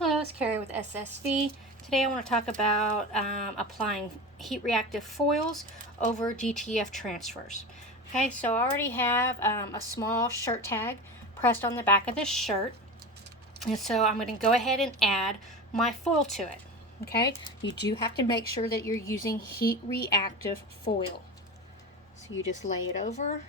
Hello, it's Carrie with SSV. Today I want to talk about applying heat reactive foils over DTF transfers. Okay, so I already have a small shirt tag pressed on the back of this shirt. And so I'm going to go ahead and add my foil to it. Okay, you do have to make sure that you're using heat reactive foil. So you just lay it over.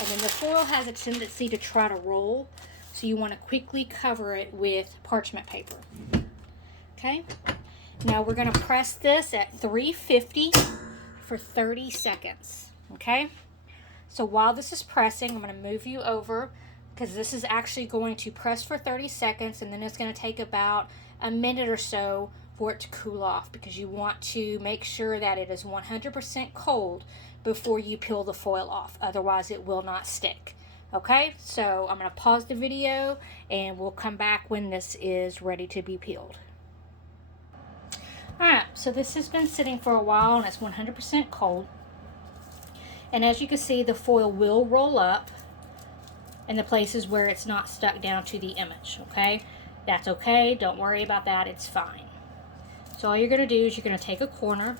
And then the foil has a tendency to try to roll, so you want to quickly cover it with parchment paper. Okay, now we're going to press this at 350 for 30 seconds. Okay, so while this is pressing, I'm going to move you over because this is actually going to press for 30 seconds, and then it's going to take about a minute or so for it to cool off, because you want to make sure that it is 100% cold before you peel the foil off, otherwise it will not stick. Okay, so I'm going to pause the video and we'll come back when this is ready to be peeled. Alright, so this has been sitting for a while and it's 100% cold, and as you can see, the foil will roll up in the places where it's not stuck down to the image. Okay, that's okay, don't worry about that, it's fine. So all you're going to do is you're going to take a corner,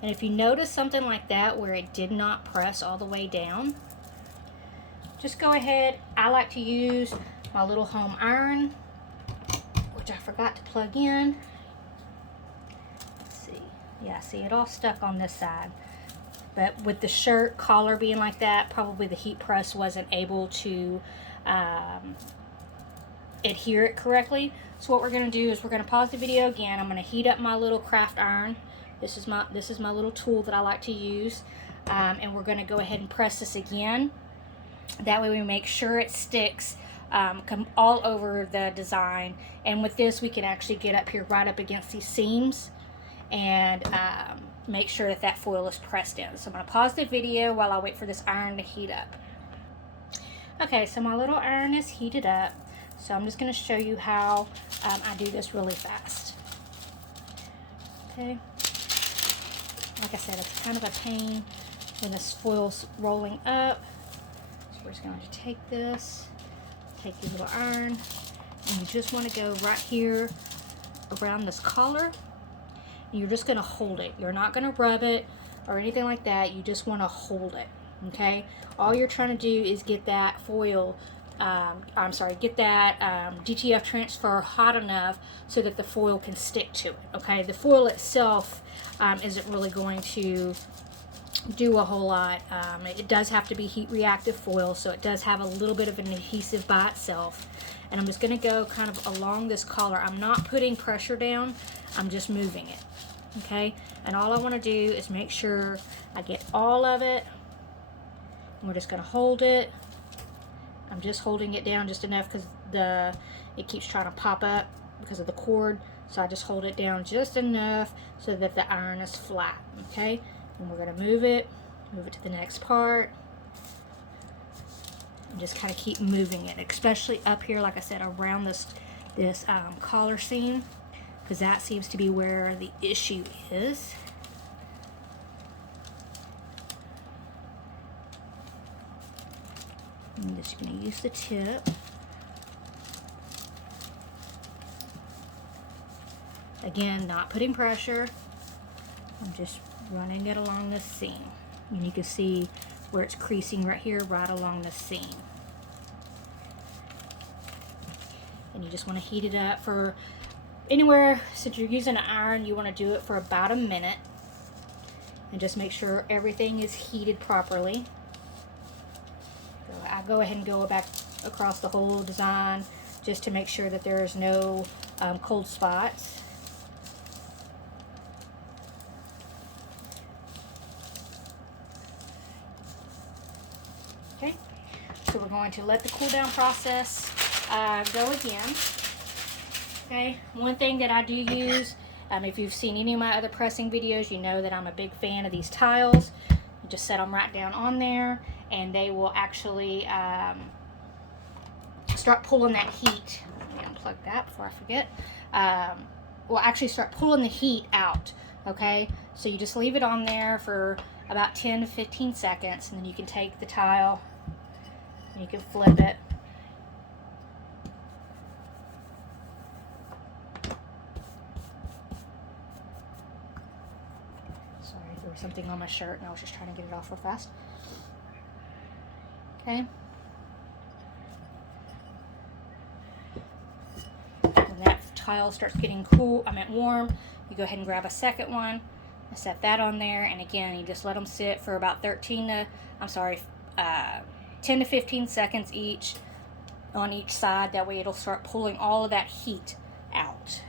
and if you notice something like that where it did not press all the way down, just go ahead. I like to use my little home iron, which I forgot to plug in. Let's see. Yeah, see, it all stuck on this side. But with the shirt collar being like that, probably the heat press wasn't able to adhere it correctly. So what we're going to do is we're going to pause the video again. I'm going to heat up my little craft iron. This is my little tool that I like to use, and we're going to go ahead and press this again. That way we make sure it sticks come all over the design. And with this, we can actually get up here right up against these seams and make sure that that foil is pressed in. So I'm going to pause the video while I wait for this iron to heat up. Okay, so my little iron is heated up. So I'm just going to show you how I do this really fast. Okay. Like I said, it's kind of a pain when this foil's rolling up. So we're just going to take this, take your little iron, and you just want to go right here around this collar. And you're just going to hold it. You're not going to rub it or anything like that. You just want to hold it. Okay. All you're trying to do is get that foil. Get that DTF transfer hot enough so that the foil can stick to it. Okay. The foil itself isn't really going to do a whole lot. It does have to be heat reactive foil, so it does have a little bit of an adhesive by itself. And I'm just going to go kind of along this collar. I'm not putting pressure down, I'm just moving it. Okay, and all I want to do is make sure I get all of it. And we're just going to hold it. I'm just holding it down just enough because it keeps trying to pop up because of the cord. So I just hold it down just enough so that the iron is flat. Okay, and we're going to move it to the next part, and just kind of keep moving it, especially up here, like I said, around this collar seam, because that seems to be where the issue is. I'm just going to use the tip. Again, not putting pressure. I'm just running it along the seam. And you can see where it's creasing right here, right along the seam. And you just want to heat it up for anywhere, since you're using an iron, you want to do it for about a minute. And just make sure everything is heated properly. I go ahead and go back across the whole design just to make sure that there's no cold spots. Okay, so we're going to let the cool down process go again. Okay, one thing that I do use, if you've seen any of my other pressing videos, you know that I'm a big fan of these tiles. You just set them right down on there, and they will actually start pulling that heat. Let me unplug that before I forget. Will actually start pulling the heat out. Okay, so you just leave it on there for about 10 to 15 seconds, and then you can take the tile and you can flip it. Sorry, there was something on my shirt and I was just trying to get it off real fast. Okay. When that tile starts getting warm, you go ahead and grab a second one and set that on there. And again, you just let them sit for about 10 to 15 seconds each on each side. That way it'll start pulling all of that heat out.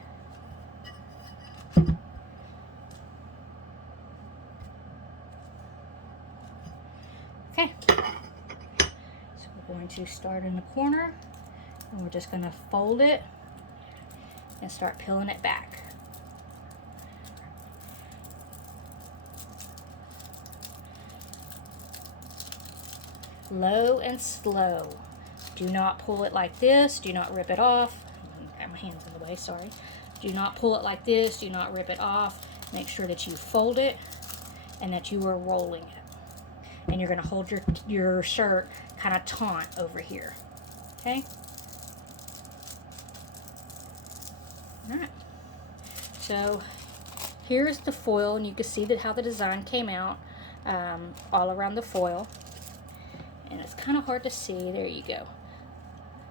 Okay. So we're going to start in the corner, and we're just going to fold it and start peeling it back. Low and slow. Do not pull it like this. Do not rip it off. My hand's in the way, sorry. Do not pull it like this. Do not rip it off. Make sure that you fold it and that you are rolling it. And you're going to hold your shirt kind of taut over here. Okay? Alright. So here's the foil, and you can see how the design came out all around the foil. And it's kind of hard to see. There you go.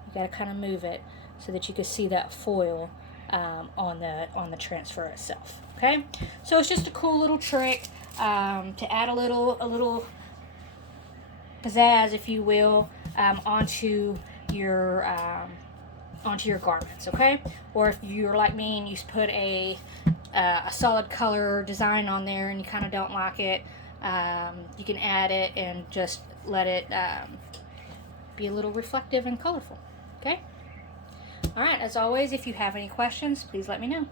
You got to kind of move it so that you can see that foil on the transfer itself. Okay, so it's just a cool little trick to add a little pizzazz, if you will, onto your garments. Okay, or if you're like me and you put a solid color design on there and you kind of don't like it, you can add it and just let it be a little reflective and colorful. Okay? Alright, as always, if you have any questions, please let me know.